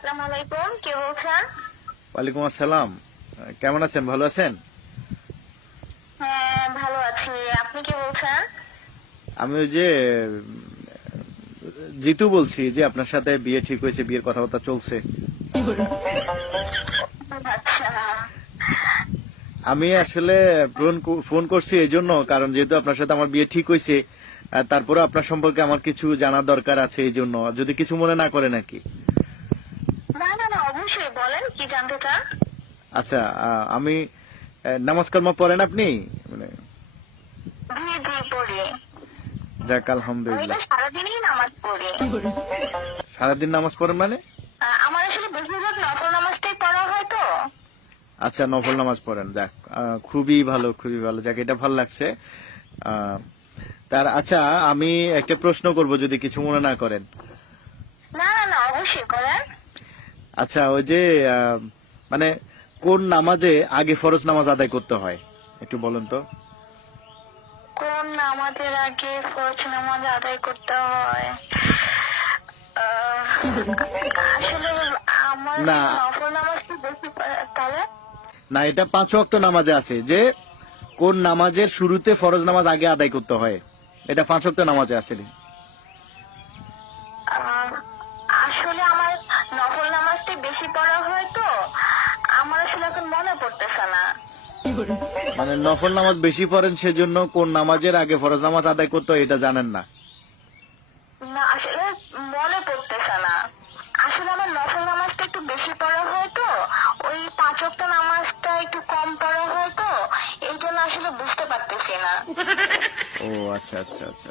আসসালামু আলাইকুম, কে বলছেন? ওয়ালাইকুম আসসালাম। কেমন আছেন? ভালো আছেন? হ্যাঁ, ভালো আছি। আপনি কে বলছেন? আমি ওই যে জিতু বলছি, যে আপনার সাথে বিয়ে ঠিক হয়েছে, বিয়ের কথাবার্তা চলছে। আচ্ছা। আমি আসলে ফোন করছি এই জন্য, কারণ যেহেতু আপনার সাথে আমার বিয়ে ঠিক হয়েছে, তারপরে আপনার সম্পর্কে আমার কিছু জানার দরকার আছে, এই জন্য যদি কিছু মনে না করেন আর কি। না না না, অবশ্যই বলেন, কি জানতে চান? আচ্ছা, আমি নামাজ কর্ম পড়েন আপনি? মানে জি জি, পড়ি। যাক, আমি তো আলহামদুলিল্লাহ। সারাদিনই নামাজ পড়ি। সারাদিন নামাজ পড়েন মানে? আমার আসলে বেশিরভাগ নফল নামাজটাই পড়া হয় তো। আচ্ছা, নফল নামাজ পড়েন, যাক খুবই ভালো, খুবই ভালো, যাক এটা ভালো লাগছে। আহ, তার আচ্ছা, আমি একটা প্রশ্ন করব যদি কিছু মনে না করেন। না না না, অবশ্যই করেন। আচ্ছা, ওই যে মানে কোন নামাজে আগে ফরজ নামাজ আদায় করতে হয়, একটু বলেন তো। কোন নামাজের আগে ফরজ নামাজ আদায় করতে হয়? আসলে আমার না নফল নামাজটা বেশি তাহলে। না, এটা 5 ওয়াক্ত নামাজে আছে যে কোন নামাজের শুরুতে ফরজ নামাজ আগে আদায় করতে হয়, এটা 5 ওয়াক্ত নামাজে আছে। আহ, আসলে আমার নফল নামাজটা বেশি পড়া হয় তো, আমার আসলে এখন মনে পড়তেছে না। মানে নফল নামাজ বেশি পড়েন, সেজন্য কোন নামাজের আগে ফরজ নামাজ আদায় করতে হয় এটা জানেন না। না, আসলে মনে পড়তেছে না। আসলে আমার নফল নামাজটা একটু বেশি পড়া হয় তো, ওই 5 ওয়াক্ত নামাজটা একটু কম পড়া হয় তো, এই জন্য আসলে বুঝতে পারতেছি না। ও আচ্ছা আচ্ছা আচ্ছা।